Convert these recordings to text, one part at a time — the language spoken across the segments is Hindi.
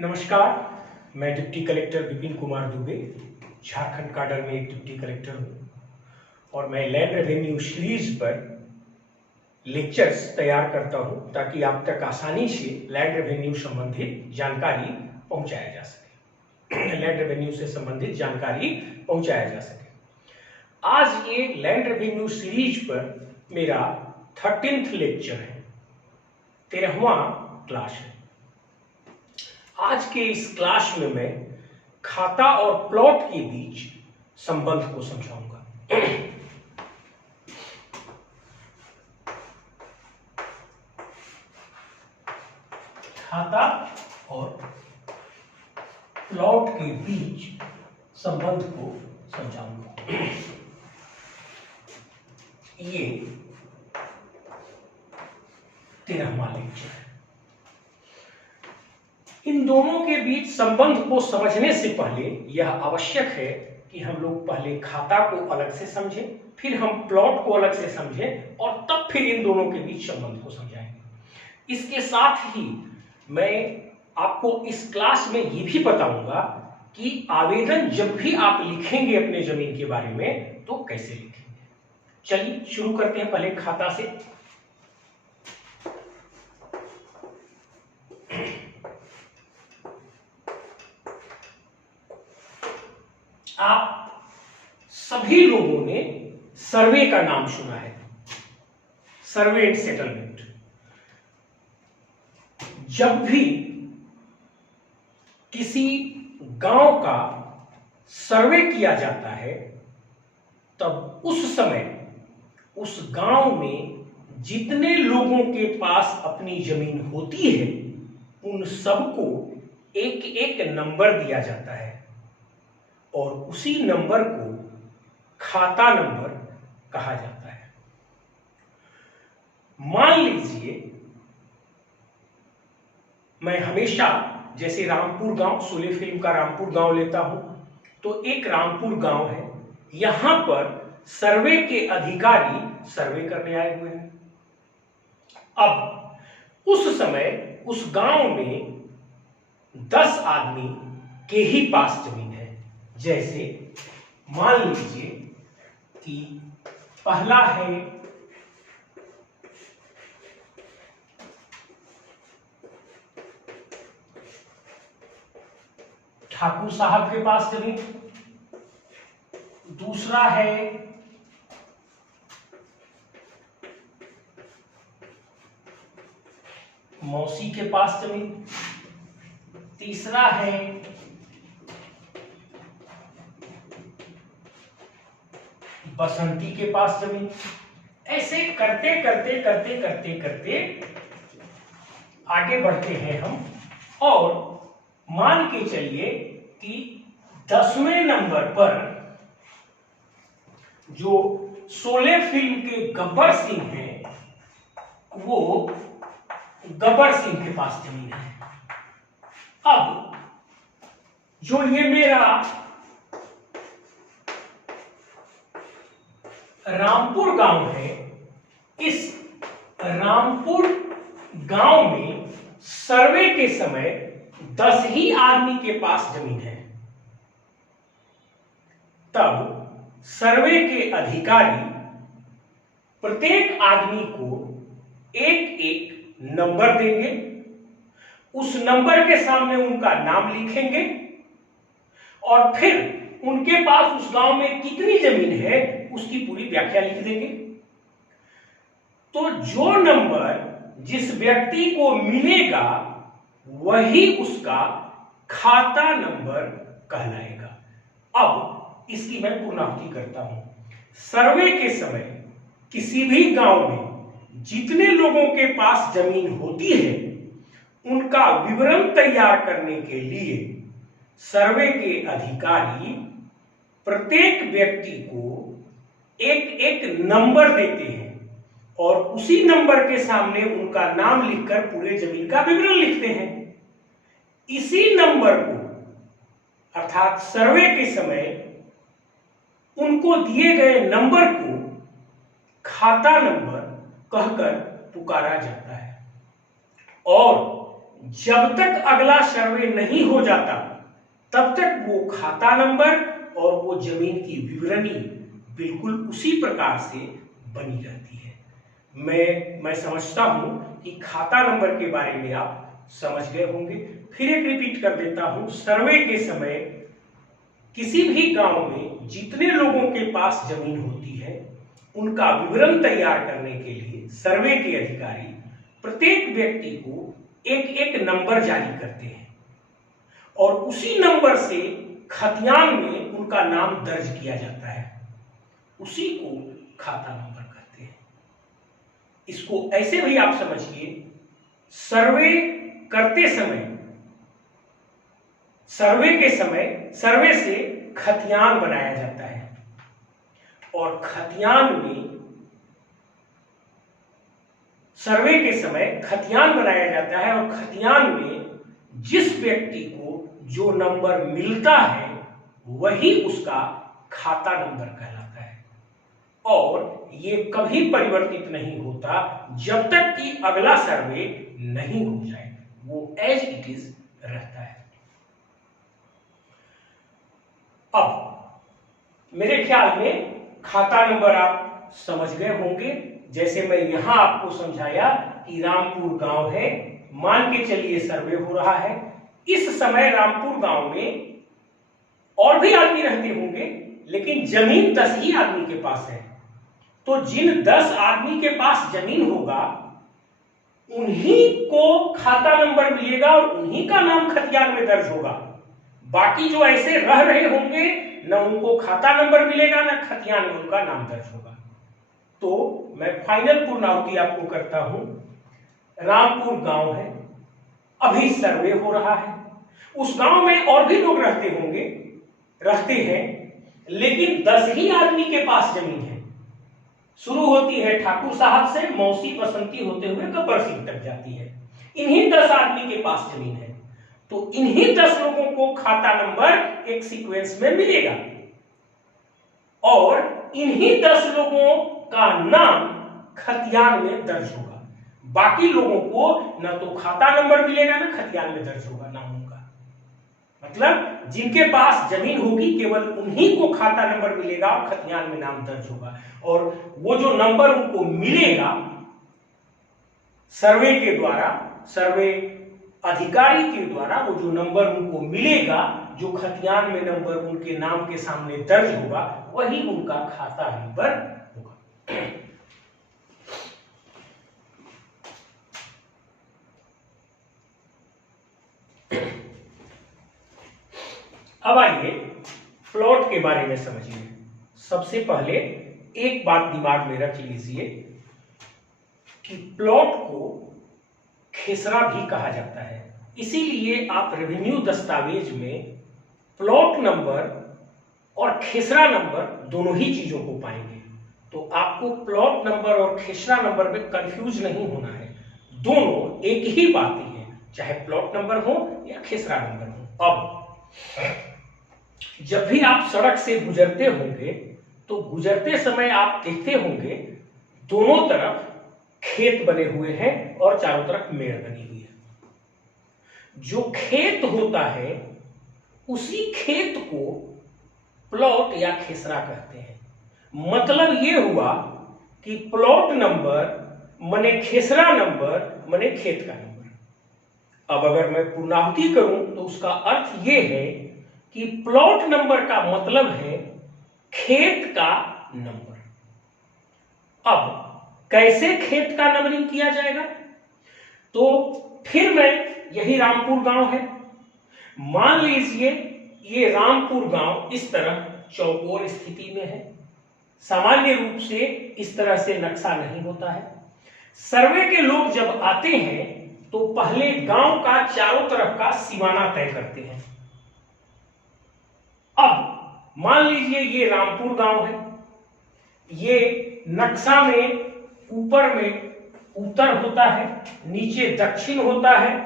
नमस्कार, मैं deputy collector Vipin Kumar Dubey, Jharkhand cadre में एक डिप्टी कलेक्टर हूँ और मैं लैंड रेवेन्यू सीरीज पर लेक्चर्स तैयार करता हूँ ताकि आप तक आसानी से लैंड रेवेन्यू संबंधित जानकारी पहुँचाया जा सके। लैंड रेवेन्यू से संबंधित जानकारी पहुँचाया जा सके। आज ये लैंड रेवेन्यू सीरीज पर मेरा 13th लेक्चर है, 13वां क्लास है। आज के इस क्लास में मैं खाता और प्लॉट के बीच संबंध को समझाऊंगा। खाता और प्लॉट के बीच संबंध को समझाऊंगा। ये 13वां लेक्चर है। इन दोनों के बीच संबंध को समझने से पहले यह आवश्यक है कि हम लोग पहले खाता को अलग से समझें, फिर हम प्लॉट को अलग से समझें और तब फिर इन दोनों के बीच संबंध को समझाएंगे। इसके साथ ही मैं आपको इस क्लास में ये भी बताऊंगा कि आवेदन जब भी आप लिखेंगे अपने जमीन के बारे में तो कैसे लिखेंगे। चलिए शुरू करते हैं पहले खाता से। आप सभी लोगों ने सर्वे का नाम सुना है, सर्वे एंड सेटलमेंट। जब भी किसी गांव का सर्वे किया जाता है तब उस समय उस गांव में जितने लोगों के पास अपनी जमीन होती है उन सबको एक एक नंबर दिया जाता है और उसी नंबर को खाता नंबर कहा जाता है। मान लीजिए मैं हमेशा जैसे रामपुर गांव, शोले फिल्म का रामपुर गांव लेता हूं, तो एक रामपुर गांव है, यहां पर सर्वे के अधिकारी सर्वे करने आए हुए हैं। अब उस समय उस गांव में 10 आदमी के ही पास जमीन है। जैसे मान लीजिए कि पहला है ठाकुर साहब के पास जमीन, दूसरा है मौसी के पास जमीन, तीसरा है बसंती के पास जमीन। ऐसे करते करते करते करते करते आगे बढ़ते हैं हम और मान के चलिए कि 10वें नंबर पर जो शोले फिल्म के गब्बर सिंह हैं वो गब्बर सिंह के पास जमीन है। अब जो ये मेरा रामपुर गांव है, इस रामपुर गांव में सर्वे के समय 10 ही आदमी के पास जमीन है। तब सर्वे के अधिकारी प्रत्येक आदमी को एक एक नंबर देंगे, उस नंबर के सामने उनका नाम लिखेंगे और फिर उनके पास उस गांव में कितनी जमीन है उसकी पूरी व्याख्या लिख देंगे। तो जो नंबर जिस व्यक्ति को मिलेगा वही उसका खाता नंबर कहलाएगा। अब इसकी मैं पुनरावृत्ति करता हूं। सर्वे के समय किसी भी गांव में जितने लोगों के पास जमीन होती है उनका विवरण तैयार करने के लिए सर्वे के अधिकारी प्रत्येक व्यक्ति को एक एक नंबर देते हैं और उसी नंबर के सामने उनका नाम लिखकर पूरे जमीन का विवरण लिखते हैं। इसी नंबर को अर्थात सर्वे के समय उनको दिए गए नंबर को खाता नंबर कहकर पुकारा जाता है और जब तक अगला सर्वे नहीं हो जाता तब तक वो खाता नंबर और वो जमीन की विवरणी बिल्कुल उसी प्रकार से बनी रहती है। मैं समझता हूं कि खाता नंबर के बारे में आप समझ गए होंगे। फिर एक रिपीट कर देता हूं। सर्वे के समय किसी भी गांव में जितने लोगों के पास जमीन होती है उनका विवरण तैयार करने के लिए सर्वे के अधिकारी प्रत्येक व्यक्ति को एक एक नंबर जारी करते हैं और उसी नंबर से खतियान में उनका नाम दर्ज किया जाता है। उसी को खाता नंबर कहते हैं। इसको ऐसे भी आप समझिए, सर्वे करते समय, सर्वे से खतियान बनाया जाता है और खतियान में सर्वे के समय खतियान बनाया जाता है और खतियान में जिस व्यक्ति को जो नंबर मिलता है वही उसका खाता नंबर कहलाता है और ये कभी परिवर्तित नहीं होता जब तक कि अगला सर्वे नहीं हो जाए, वो एज इट इज रहता है। अब मेरे ख्याल में खाता नंबर आप समझ गए होंगे। जैसे मैं यहां आपको समझाया कि रामपुर गांव है, मान के चलिए सर्वे हो रहा है। इस समय रामपुर गांव में और भी आदमी रहते होंगे लेकिन जमीन 10 ही आदमी के पास है। तो जिन 10 आदमी के पास जमीन होगा उन्हीं को खाता नंबर मिलेगा और उन्हीं का नाम खतियान में दर्ज होगा। बाकी जो ऐसे रह रहे होंगे न उनको खाता नंबर मिलेगा न खतियान में उनका नाम दर्ज होगा। तो मैं फाइनल पूर्णाहुति आपको करता हूं। रामपुर गांव है, अभी सर्वे हो रहा है। उस गांव में और भी लोग रहते हैं लेकिन 10 ही आदमी के पास जमीन है। शुरू होती है ठाकुर साहब से, मौसी बसंती होते हुए गब्बर सिंह तक जाती है। इन्हीं 10 आदमी के पास जमीन है तो इन्हीं 10 लोगों को खाता नंबर एक सीक्वेंस में मिलेगा और इन्हीं 10 लोगों का नाम खतियान में दर्ज होगा। बाकी लोगों को न तो खाता नंबर मिलेगा न खतियान में दर्ज होगा नामों का। मतलब जिनके पास जमीन होगी केवल उन्हीं को खाता नंबर मिलेगा और खतियान में नाम दर्ज होगा और वो जो नंबर उनको मिलेगा सर्वे के द्वारा, सर्वे अधिकारी के द्वारा वो जो नंबर उनको मिलेगा, जो खतियान में नंबर उनके नाम के सामने दर्ज होगा वही उनका खाता नंबर होगा। अब आइए प्लॉट के बारे में समझिए। सबसे पहले एक बात दिमाग में रख लीजिए कि प्लॉट को खेसरा भी कहा जाता है। इसीलिए आप रेवेन्यू दस्तावेज में प्लॉट नंबर और खेसरा नंबर दोनों ही चीजों को पाएंगे। तो आपको प्लॉट नंबर और खेसरा नंबर में कंफ्यूज नहीं होना है, दोनों एक ही बातें हैं, चाहे प्लॉट नंबर हो या खेसरा नंबर हो। अब जब भी आप सड़क से गुजरते होंगे तो गुजरते समय आप देखते होंगे दोनों तरफ खेत बने हुए हैं और चारों तरफ मेड़ बनी हुई है। जो खेत होता है उसी खेत को प्लॉट या खेसरा कहते हैं। मतलब ये हुआ कि प्लॉट नंबर मने खेसरा नंबर मने खेत का नंबर। अब अगर मैं पूर्णाहुति करूं तो उसका अर्थ ये है कि प्लॉट नंबर का मतलब है खेत का नंबर। अब कैसे खेत का नंबरिंग किया जाएगा? तो फिर मैं, यही रामपुर गांव है, मान लीजिए ये रामपुर गांव इस तरह चौकोर स्थिति में है। सामान्य रूप से इस तरह से नक्शा नहीं होता है। सर्वे के लोग जब आते हैं तो पहले गांव का चारों तरफ का सीमाना तय करते हैं। अब मान लीजिए ये रामपुर गांव है, ये नक्शा में ऊपर में उत्तर होता है, नीचे दक्षिण होता है,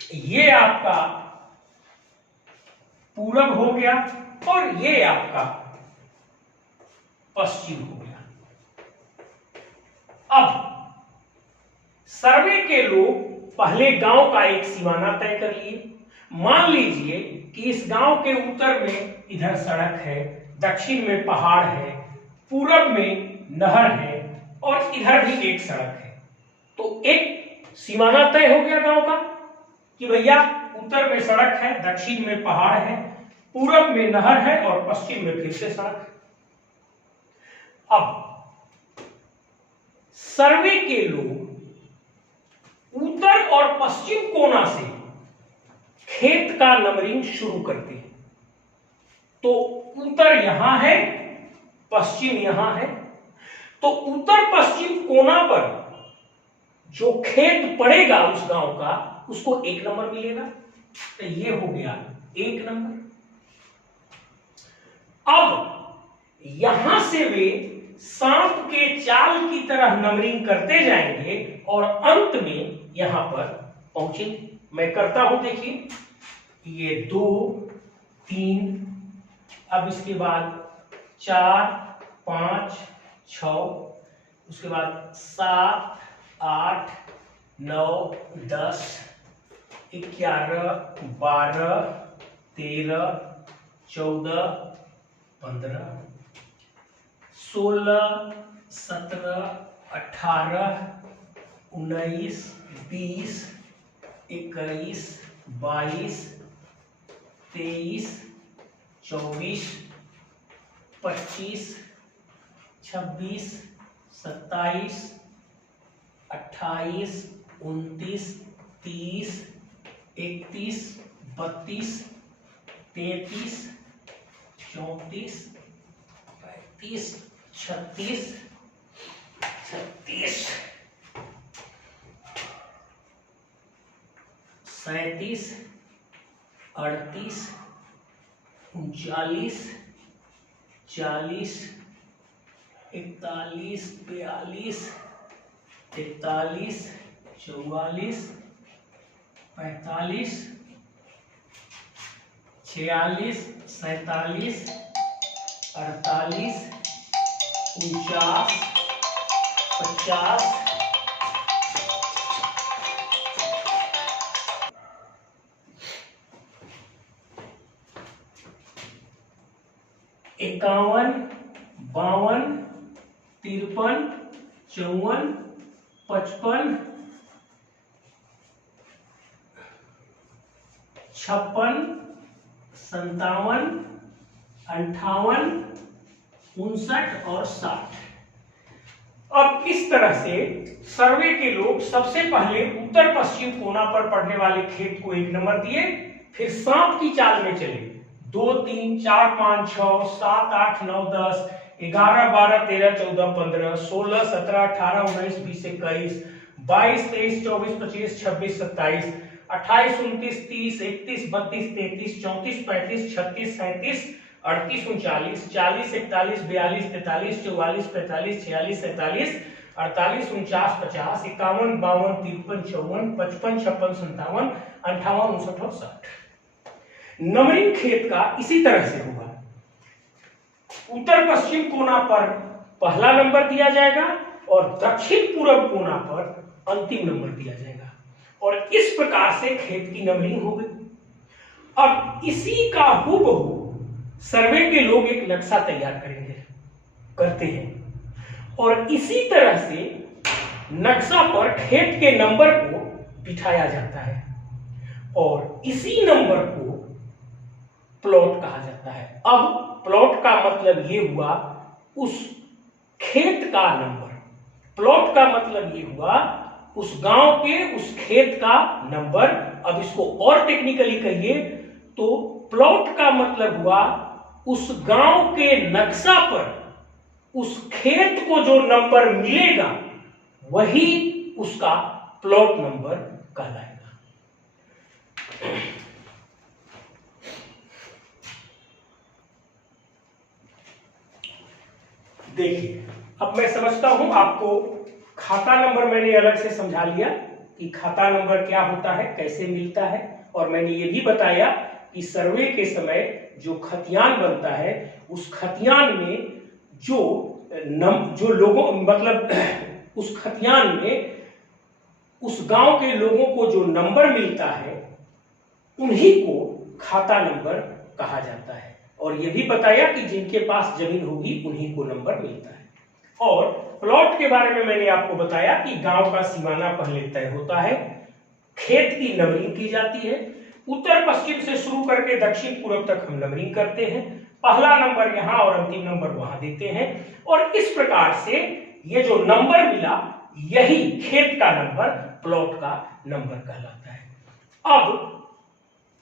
ये आपका पूरब हो गया और ये आपका पश्चिम हो गया। अब सर्वे के लोग पहले गांव का एक सीमाना तय कर लिए। मान लीजिए कि इस गांव के उत्तर में इधर सड़क है, दक्षिण में पहाड़ है, पूरब में नहर है और इधर भी एक सड़क है। तो एक सीमाना तय हो गया गांव का कि भैया उत्तर में सड़क है, दक्षिण में पहाड़ है, पूरब में नहर है और पश्चिम में फिर से सड़क है। अब सर्वे के लोग उत्तर और पश्चिम कोना से खेत का नंबरिंग शुरू करते हैं। तो उत्तर यहां है, पश्चिम यहां है, तो उत्तर पश्चिम कोना पर जो खेत पड़ेगा उस गांव का, उसको 1 नंबर मिलेगा। तो ये हो गया 1 नंबर। अब यहां से वे सांप के चाल की तरह नंबरिंग करते जाएंगे और अंत में यहां पर पहुंचेंगे। मैं करता हूं, देखिए ये 2 3, अब इसके बाद 4 5 6, उसके बाद 7 8 9 10 11 12 13 14 15 16 17 18 19 20 21 22 23 24 25 26 27 28 29 30 31 32 33 34 35 36 37 37 38 39 40 41 42 43 44 45 46 47 48 49 50 51 52 53 54 55 56 57 58 59 और 60। अब इस तरह से सर्वे के लोग सबसे पहले उत्तर पश्चिम कोना पर पड़ने वाले खेत को 1 नंबर दिए, फिर सांप की चाल में चले 2 3 4 5 6 7 8 9 10 11 12 13 14 15 16 17 18 19 20 21 22 23 24 25 26 27 28 29 30 31 32 33 34 35 36 37 38 39 40 41 42 43 44 45 46 47 48 49 50 51 52 53 54 55 56 57 58 59 और 60। नंबरिंग खेत का इसी तरह से होगा। उत्तर पश्चिम कोना पर पहला नंबर दिया जाएगा और दक्षिण पूर्व कोना पर अंतिम नंबर दिया जाएगा और इस प्रकार से खेत की नंबरिंग हो गई। अब इसी का हूबहू सर्वे के लोग एक नक्शा तैयार करते हैं और इसी तरह से नक्शा पर खेत के नंबर को बिठाया जाता है और इसी नंबर को प्लॉट कहा जाता है। अब प्लॉट का मतलब ये हुआ उस खेत का नंबर, प्लॉट का मतलब ये हुआ उस गांव के उस खेत का नंबर। अब इसको और टेक्निकली कहिए तो प्लॉट का मतलब हुआ उस गांव के नक्शा पर उस खेत को जो नंबर मिलेगा वही उसका प्लॉट नंबर कहलाएगा। देखिए, अब मैं समझता हूं आपको खाता नंबर मैंने अलग से समझा लिया कि खाता नंबर क्या होता है, कैसे मिलता है, और मैंने ये भी बताया कि सर्वे के समय जो खतियान बनता है उस खतियान में जो लोगों मतलब उस खतियान में उस गांव के लोगों को जो नंबर मिलता है उन्हीं को खाता नंबर कहा जाता है। और यह भी बताया कि जिनके पास जमीन होगी उन्हीं को नंबर मिलता है। और प्लॉट के बारे में मैंने आपको बताया कि गांव का सीमाना पहले तय होता है, खेत की नंबरिंग की जाती है, उत्तर पश्चिम से शुरू करके दक्षिण पूर्व तक हम नंबरिंग करते हैं, पहला नंबर यहां और अंतिम नंबर वहां देते हैं, और इस प्रकार से ये जो नंबर मिला यही खेत का नंबर प्लॉट का नंबर कहलाता है। अब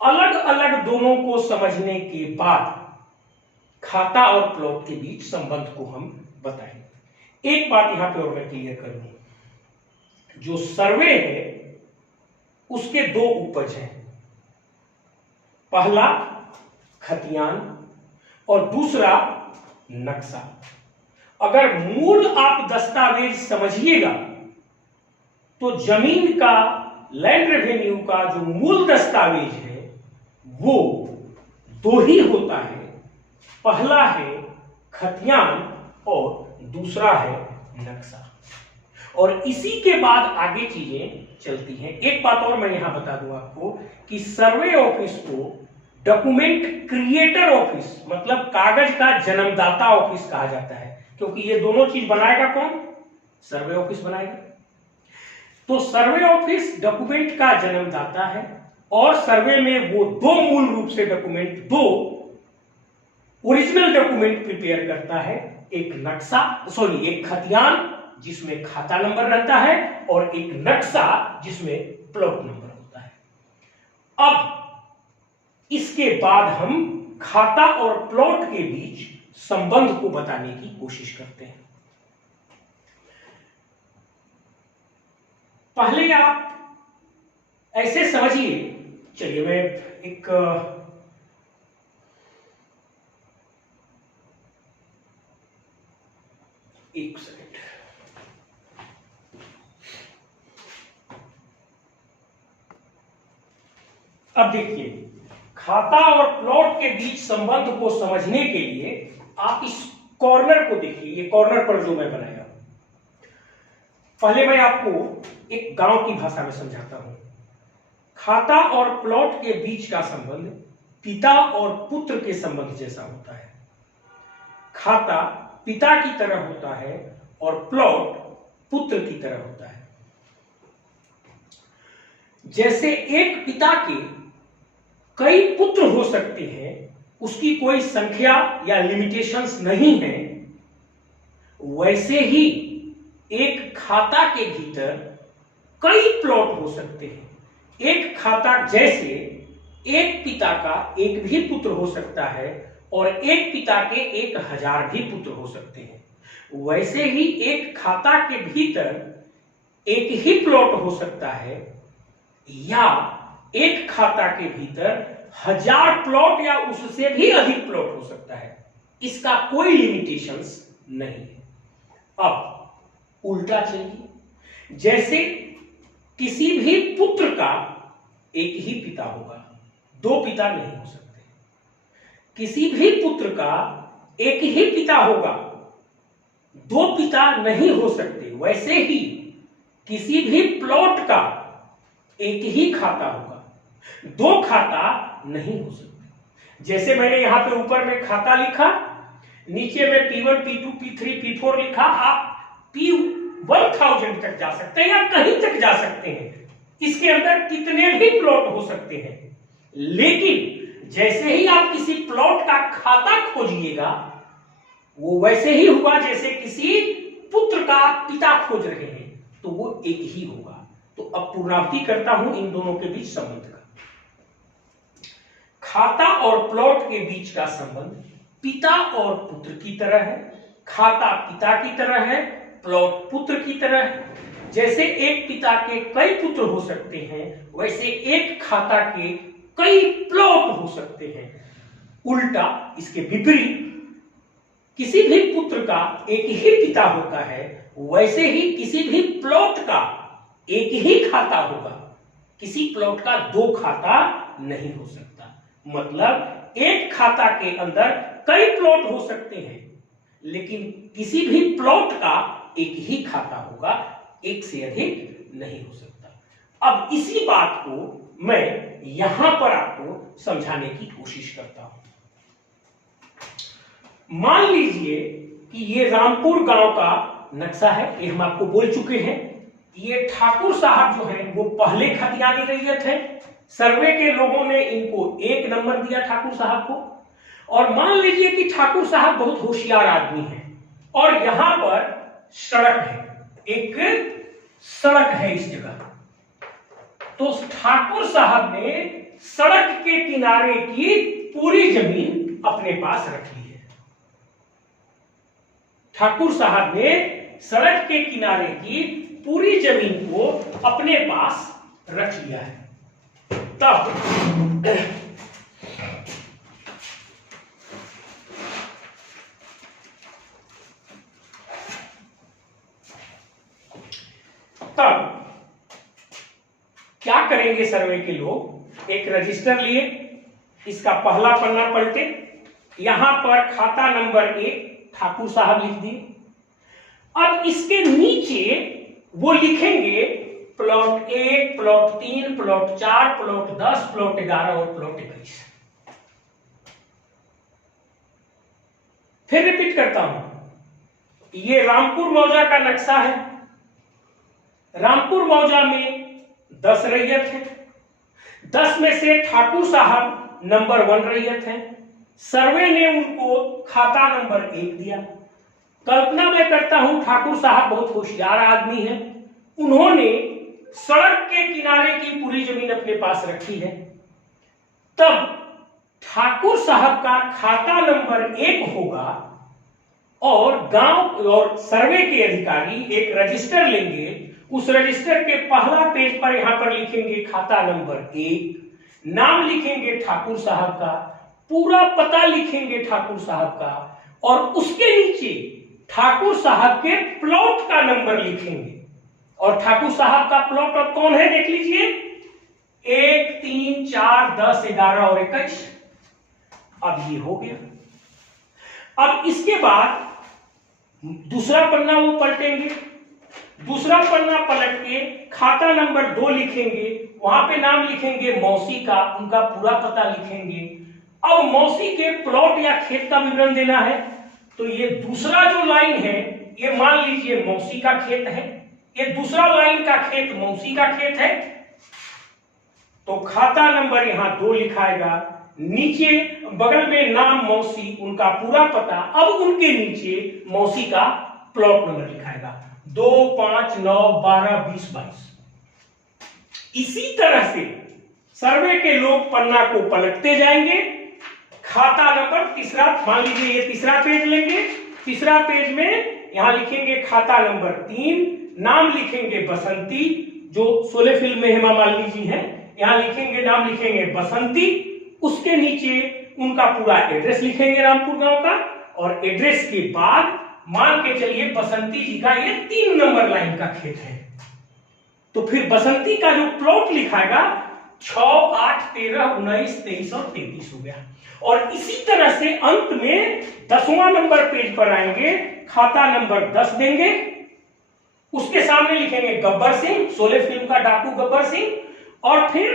अलग अलग दोनों को समझने के बाद खाता और प्लॉट के बीच संबंध को हम बताएंगे। एक बात यहां पे और मैं क्लियर कर दूं, जो सर्वे है उसके दो उपज हैं, पहला खतियान और दूसरा नक्शा। अगर मूल आप दस्तावेज समझिएगा तो जमीन का, लैंड रेवेन्यू का जो मूल दस्तावेज है वो दो ही होता है, पहला है खतियान और दूसरा है नक्शा। और इसी के बाद आगे चीजें चलती हैं। एक बात और मैं यहां बता दूं आपको कि सर्वे ऑफिस को डॉक्यूमेंट क्रिएटर ऑफिस, मतलब कागज का जन्मदाता ऑफिस कहा जाता है, क्योंकि ये दोनों चीज बनाएगा कौन? सर्वे ऑफिस बनाएगा। तो सर्वे ऑफिस डॉक्यूमेंट का जन्मदाता है और सर्वे में वो दो मूल रूप से डॉक्यूमेंट, दो ओरिजिनल डॉक्यूमेंट प्रिपेयर करता है, एक नक्शा, एक खतियान जिसमें खाता नंबर रहता है और एक नक्शा जिसमें प्लॉट नंबर होता है। अब इसके बाद हम खाता और प्लॉट के बीच संबंध को बताने की कोशिश करते हैं। पहले आप ऐसे समझिए, चलिए मैं एक सेकंड, अब देखिए, खाता और प्लॉट के बीच संबंध को समझने के लिए आप इस कॉर्नर को देखिए, ये कॉर्नर पर जो मैं बनाया। पहले मैं आपको एक गांव की भाषा में समझाता हूं। खाता और प्लॉट के बीच का संबंध पिता और पुत्र के संबंध जैसा होता है। खाता पिता की तरह होता है और प्लॉट पुत्र की तरह होता है। जैसे एक पिता के कई पुत्र हो सकते हैं, उसकी कोई संख्या या लिमिटेशंस नहीं है, वैसे ही एक खाता के भीतर कई प्लॉट हो सकते हैं। एक खाता जैसे एक पिता का एक भी पुत्र हो सकता है और एक पिता के 1000 भी पुत्र हो सकते हैं, वैसे ही एक खाता के भीतर एक ही प्लॉट हो सकता है या एक खाता के भीतर 1000 प्लॉट या उससे भी अधिक प्लॉट हो सकता है। इसका कोई लिमिटेशंस नहीं है। अब उल्टा चलिए, जैसे किसी भी पुत्र का एक ही पिता होगा, दो पिता नहीं हो सकते। किसी भी पुत्र का एक ही पिता होगा, दो पिता नहीं हो सकते। वैसे ही किसी भी प्लॉट का एक ही खाता होगा, दो खाता नहीं हो सकते। जैसे मैंने यहां पे ऊपर में खाता लिखा, नीचे में P1, P2, P3, P4 लिखा, आप P1000 तक जा सकते हैं या कहीं तक जा सकते हैं। इसके अंदर कितने भी प्लॉट हो सकते हैं, लेकिन जैसे ही आप किसी प्लॉट का खाता खोजिएगा वो वैसे ही होगा जैसे किसी पुत्र का पिता खोज रहे हैं, तो वो एक ही होगा। तो अब पुनरावृत्ति करता हूं इन दोनों के बीच संबंध का। खाता और प्लॉट के बीच का संबंध पिता और पुत्र की तरह है। खाता पिता की तरह है, प्लॉट पुत्र की तरह है। जैसे एक पिता के कई पुत्र हो सकते हैं, वैसे एक खाता के कई प्लॉट हो सकते हैं। उल्टा, इसके विपरीत, किसी भी पुत्र का एक ही पिता होता है, वैसे ही किसी भी प्लॉट का एक ही खाता होगा, किसी प्लॉट का दो खाता नहीं हो सकता। मतलब एक खाता के अंदर कई प्लॉट हो सकते हैं, लेकिन किसी भी प्लॉट का एक ही खाता होगा, एक से अधिक नहीं हो सकता। अब इसी बात को मैं यहां पर आपको समझाने की कोशिश करता हूं। मान लीजिए कि ये रामपुर गांव का नक्शा है, ये हम आपको बोल चुके हैं। ये ठाकुर साहब जो हैं वो पहले खतियानी रैयत है। सर्वे के लोगों ने इनको 1 नंबर दिया ठाकुर साहब को। और मान लीजिए कि ठाकुर साहब बहुत होशियार आदमी हैं और यहां पर सड़क है, एक सड़क है इस जगह। तो ठाकुर साहब ने सड़क के किनारे की पूरी जमीन अपने पास रख ली है। ठाकुर साहब ने सड़क के किनारे की पूरी जमीन को अपने पास रख लिया है। तब क्या करेंगे सर्वे के लोग, एक रजिस्टर लिए, इसका पहला पन्ना पलटे, यहां पर खाता नंबर 1 ठाकुर साहब लिख दिए। अब इसके नीचे वो लिखेंगे plot 1, plot 3, plot 4, plot 10, plot 11 और प्लॉट 21। फिर रिपीट करता हूं, ये रामपुर मौजा का नक्शा है। रामपुर मौजा में 10 रैयत है। 10 में से ठाकुर साहब नंबर 1 रैयत है। सर्वे ने उनको खाता नंबर 1 दिया। कल्पना मैं करता हूं ठाकुर साहब बहुत होशियार आदमी हैं, उन्होंने सड़क के किनारे की पूरी जमीन अपने पास रखी है। तब ठाकुर साहब का खाता नंबर 1 होगा और गांव और सर्वे के अधिकारी एक रजिस्टर लेंगे। उस रजिस्टर के पहला पेज पर यहां पर लिखेंगे खाता नंबर 1, नाम लिखेंगे ठाकुर साहब का, पूरा पता लिखेंगे ठाकुर साहब का और उसके नीचे ठाकुर साहब के प्लॉट का नंबर लिखेंगे। और ठाकुर साहब का प्लॉट अब कौन है देख लीजिए, 1, 3, 4, 10, 11 और 21। अब ये हो गया। अब इसके बाद दूसरा पन्ना वो पलटेंगे। दूसरा पन्ना पलट के खाता नंबर 2 लिखेंगे, वहां पे नाम लिखेंगे मौसी का, उनका पूरा पता लिखेंगे। अब मौसी के प्लॉट या खेत का विवरण देना है, तो ये दूसरा जो लाइन है ये मान लीजिए मौसी का खेत है, ये दूसरा लाइन का खेत मौसी का खेत है। तो खाता नंबर यहां 2 लिखाएगा, नीचे बगल में नाम मौसी, उनका पूरा पता। अब उनके नीचे मौसी का प्लॉट नंबर लिखाएगा 2, 5, 9, 12, 20, 22। इसी तरह से सर्वे के लोग पन्ना को पलटते जाएंगे। खाता नंबर तीसरा, मान लीजिए ये तीसरा पेज लेंगे। तीसरा पेज में यहां लिखेंगे खाता नंबर 3, नाम लिखेंगे बसंती, जो शोले फिल्म में हेमा मालिनी जी हैं, यहां लिखेंगे नाम लिखेंगे बसंती। उसके नीचे उनका पूरा एड्रेस लिखेंगे रामपुर गांव का, और एड्रेस के बाद मान के चलिए बसंती जी का ये 3 नंबर लाइन का खेत है। तो फिर बसंती का जो प्लॉट लिखाएगा 6, 8, 13, 19, 23 और 33 हो गया। और इसी तरह से अंत में 10वां नंबर पेज पर आएंगे, खाता नंबर 10 देंगे, उसके सामने लिखेंगे गब्बर सिंह, शोले फिल्म का डाकू गब्बर सिंह, और फिर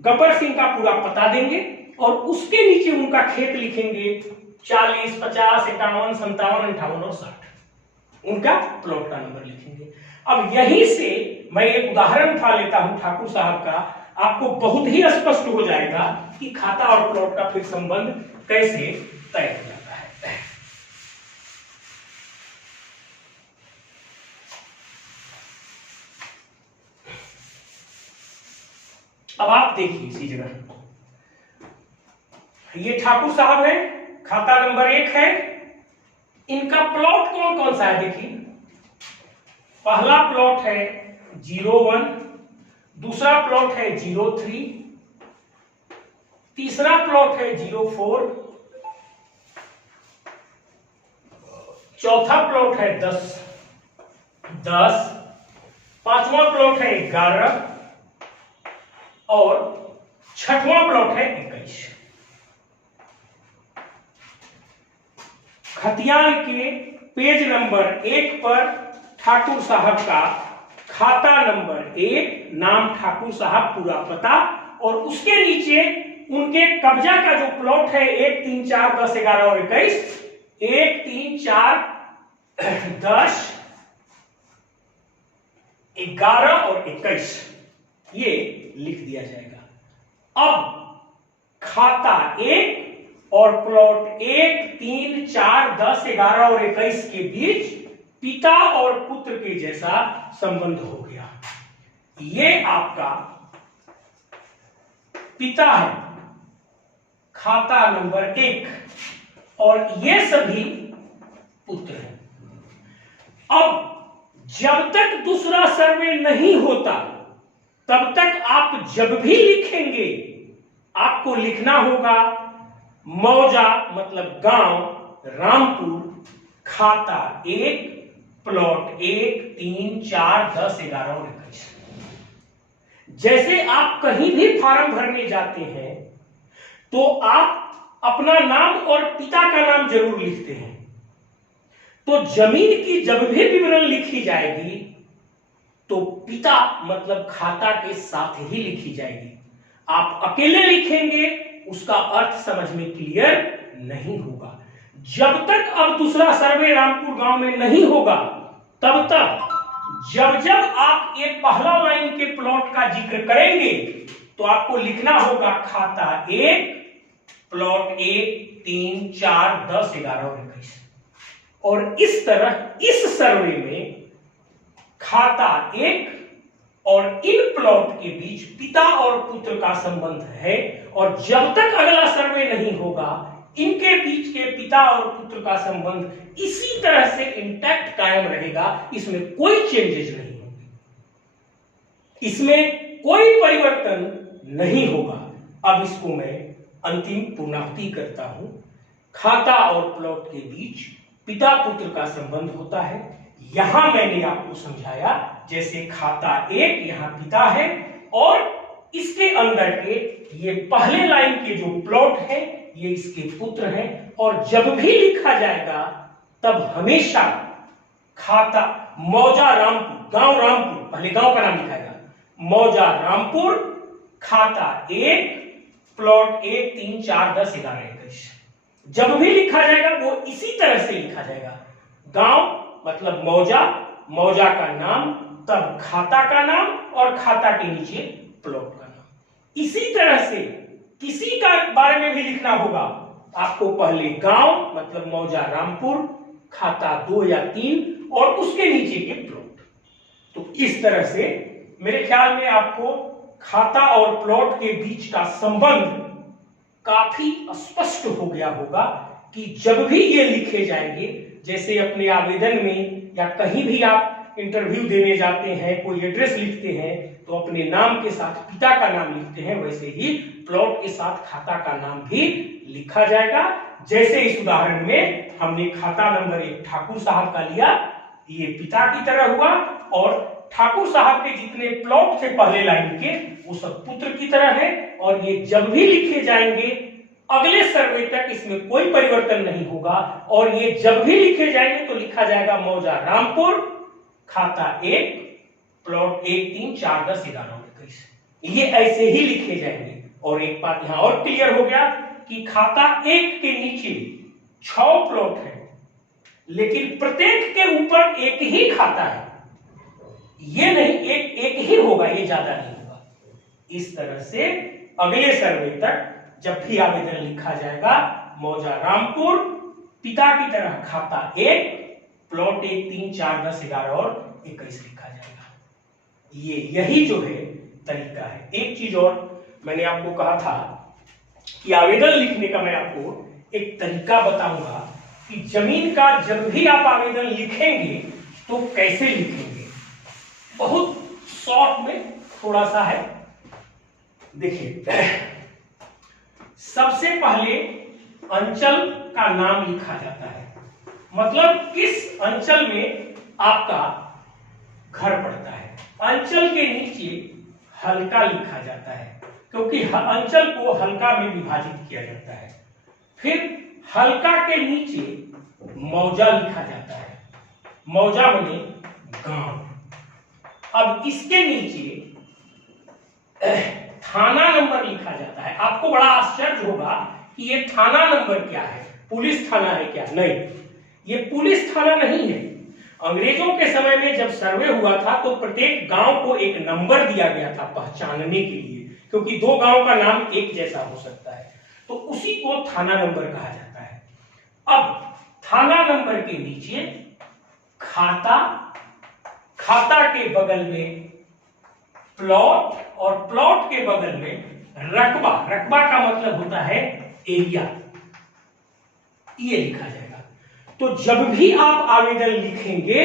गब्बर सिंह का पूरा पता देंगे और उसके नीचे उनका खेत लिखेंगे 40, 50, 51, 57, 58 और 60, उनका प्लॉट का नंबर लिखेंगे। अब यहीं से मैं एक उदाहरण उठा लेता हूं ठाकुर साहब का, आपको बहुत ही स्पष्ट हो जाएगा कि खाता और प्लॉट का फिर संबंध कैसे तय हो जाता है। अब आप देखिए इसी जगह ये ठाकुर साहब है, खाता नंबर 1 है, इनका प्लॉट कौन कौन सा है देखिए। पहला प्लॉट है 01, दूसरा प्लॉट है 03, तीसरा प्लॉट है 04, चौथा प्लॉट है 10, पांचवा प्लॉट है 11 और छठवां प्लॉट है 21। खतियान के पेज नंबर 1 पर ठाकुर साहब का खाता नंबर 1, नाम ठाकुर साहब, पूरा पता, और उसके नीचे उनके कब्जा का जो प्लॉट है 1, 3, 4, 10, 11 और 21, 1, 3, 4, 10, 11 और 21 ये लिख दिया जाएगा। अब खाता 1 और प्लॉट 1, 3, 4, 10, 11 और 21 के बीच पिता और पुत्र के जैसा संबंध हो गया। ये आपका पिता है, खाता नंबर 1, और ये सभी पुत्र हैं। अब जब तक दूसरा सर्वे नहीं होता तब तक आप जब भी लिखेंगे आपको लिखना होगा मौजा मतलब गांव, रामपुर, खाता 1, प्लॉट 1, 3, 4, 10, 11 और 21। जैसे आप कहीं भी फॉर्म भरने जाते हैं तो आप अपना नाम और पिता का नाम जरूर लिखते हैं। तो जमीन की जब भी विवरण लिखी जाएगी तो पिता मतलब खाता के साथ ही लिखी जाएगी। आप अकेले लिखेंगे उसका अर्थ समझ में क्लियर नहीं होगा। जब तक अब दूसरा सर्वे रामपुर गांव में नहीं होगा तब तक जब जब आप ये पहला लाइन के प्लॉट का जिक्र करेंगे तो आपको लिखना होगा खाता 1, प्लॉट 1, 3, 4, 10, 11 और 21। और इस तरह इस सर्वे में खाता 1 और इन प्लॉट के बीच पिता और पुत्र का संबंध है, और जब तक अगला सर्वे नहीं होगा इनके बीच के पिता और पुत्र का संबंध इसी तरह से इंटैक्ट कायम रहेगा। इसमें कोई चेंजेस नहीं होंगे, इसमें कोई परिवर्तन नहीं होगा। अब इसको मैं अंतिम पूर्णाहुति करता हूं। खाता और प्लॉट के बीच पिता पुत्र का संबंध होता है। यहां मैंने आपको समझाया जैसे खाता 1 यहां पिता है और इसके अंदर के ये पहले लाइन के जो प्लॉट है ये इसके पुत्र हैं, और जब भी लिखा जाएगा तब हमेशा खाता मौजा रामपुर, गांव रामपुर, पहले गांव का नाम लिखाएगा, मौजा रामपुर, खाता 1, प्लॉट 1, 3, 4, 10, 11, 21। जब भी लिखा जाएगा वो इसी तरह से लिखा जाएगा। गांव मतलब मौजा, मौजा का नाम, तब खाता का नाम और खाता के नीचे प्लॉट का नाम। इसी तरह से किसी का बारे में भी लिखना होगा आपको पहले गांव मतलब मौजा रामपुर, खाता 2 या 3 और उसके नीचे के प्लॉट। तो इस तरह से मेरे ख्याल में आपको खाता और प्लॉट के बीच का संबंध काफी स्पष्ट हो गया होगा कि जब भी ये लिखे जाएंगे, जैसे अपने आवेदन में या कहीं भी आप इंटरव्यू देने जाते हैं, कोई एड्रेस लिखते हैं तो अपने नाम के साथ पिता का नाम लिखते हैं, वैसे ही प्लॉट के साथ खाता का नाम भी लिखा जाएगा। जैसे इस उदाहरण में हमने खाता नंबर 1 ठाकुर साहब का लिया, ये पिता की तरह हुआ, और ठाकुर साहब के जितने प्लॉट थे पहले लाइन के वो सब पुत्र की तरह है। और ये जब भी लिखे जाएंगे अगले सर्वे तक इसमें कोई परिवर्तन नहीं होगा, और ये जब भी लिखे जाएंगे तो लिखा जाएगा मौजा रामपुर, खाता 1, प्लॉट 1, 3, 4, 10, 11 और 21। ये ऐसे ही लिखे जाएंगे। और एक बात यहां और क्लियर हो गया कि खाता 1 के नीचे 6 प्लॉट है, लेकिन प्रत्येक के ऊपर एक ही खाता है। ये नहीं एक ही होगा, ये ज्यादा नहीं होगा। इस तरह से अगले सर्वे तक जब भी आवेदन लिखा जाएगा मौजा रामपुर, पिता की तरह खाता 1, प्लॉट 1, 3, 4, 10, 11 और 21 लिखा जाएगा। ये यही जो है तरीका है। एक चीज और मैंने आपको कहा था कि आवेदन लिखने का मैं आपको एक तरीका बताऊंगा कि जमीन का जब भी आप आवेदन लिखेंगे तो कैसे लिखेंगे। बहुत शॉर्ट में थोड़ा सा है, देखिए। सबसे पहले अंचल का नाम लिखा जाता है, मतलब किस अंचल में आपका घर पड़ता है। अंचल के नीचे हल्का लिखा जाता है, क्योंकि अंचल को हल्का में विभाजित किया जाता है। फिर हल्का के नीचे मौजा लिखा जाता है, मौजा बने गांव। अब इसके नीचे थाना नंबर लिखा जाता है। आपको बड़ा आश्चर्य होगा कि ये थाना नंबर क्या है, पुलिस थाना है क्या? नहीं, ये पुलिस थाना नहीं है। अंग्रेजों के समय में जब सर्वे हुआ था तो प्रत्येक गांव को एक नंबर दिया गया था पहचानने के लिए, क्योंकि दो गांव का नाम एक जैसा हो सकता है, तो उसी को थाना नंबर कहा जाता है। अब थाना नंबर के नीचे खाता, खाता के बगल में प्लॉट, और प्लॉट के बगल में रकबा। रकबा का मतलब होता है एरिया, ये लिखा जाएगा। तो जब भी आप आवेदन लिखेंगे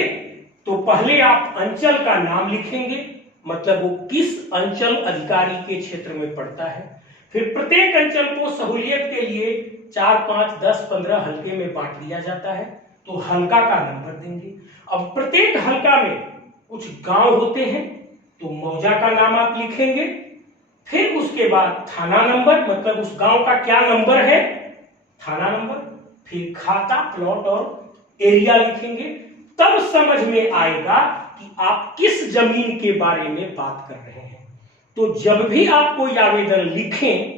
तो पहले आप अंचल का नाम लिखेंगे, मतलब वो किस अंचल अधिकारी के क्षेत्र में पड़ता है। फिर प्रत्येक अंचल को सहूलियत के लिए 4, 5, 10, 15 हल्के में बांट दिया जाता है, तो हल्का का नंबर देंगे। अब प्रत्येक हल्का में कुछ गांव होते हैं, तो मौजा का नाम आप लिखेंगे। फिर उसके बाद थाना नंबर, मतलब उस गांव का क्या नंबर है, थाना नंबर। फिर खाता, प्लॉट और एरिया लिखेंगे। तब समझ में आएगा कि आप किस जमीन के बारे में बात कर रहे हैं। तो जब भी आप कोई आवेदन लिखें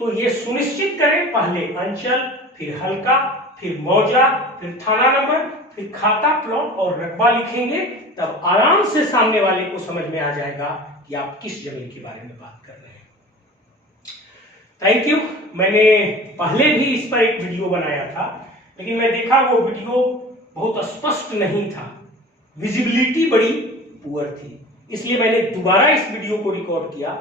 तो ये सुनिश्चित करें पहले अंचल, फिर हल्का, फिर मौजा, फिर थाना नंबर, फिर खाता, प्लॉट और रकबा लिखेंगे। तब आराम से सामने वाले को समझ में आ जाएगा कि आप किस जमीन के बारे में बात कर रहे हैं। Thank you. मैंने पहले भी इस पर एक वीडियो बनाया था, लेकिन मैं देखा वो वीडियो बहुत स्पष्ट नहीं था, विजिबिलिटी बड़ी पुअर थी, इसलिए मैंने दोबारा इस वीडियो को रिकॉर्ड किया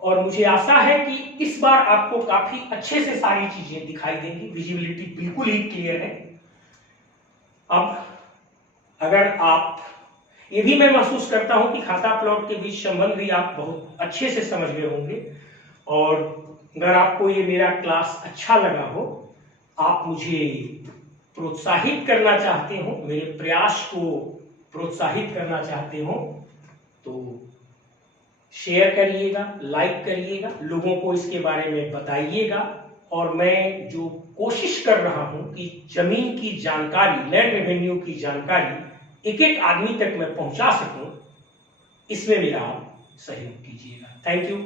और मुझे आशा है कि इस बार आपको काफी अच्छे से सारी चीजें दिखाई देंगी। विजिबिलिटी बिल्कुल ही क्लियर है। अब अगर आप, ये भी मैं महसूस करता हूं कि खाता प्लॉट के बीच संबंध भी आप बहुत अच्छे से समझ गए होंगे, और अगर आपको ये मेरा क्लास अच्छा लगा हो, आप मुझे प्रोत्साहित करना चाहते हो, मेरे प्रयास को प्रोत्साहित करना चाहते हो, तो शेयर करिएगा, लाइक करिएगा, लोगों को इसके बारे में बताइएगा। और मैं जो कोशिश कर रहा हूं कि जमीन की जानकारी, लैंड रेवेन्यू की जानकारी एक एक आदमी तक मैं पहुंचा सकूं, इसमें मेरा आप सहयोग कीजिएगा। Thank you.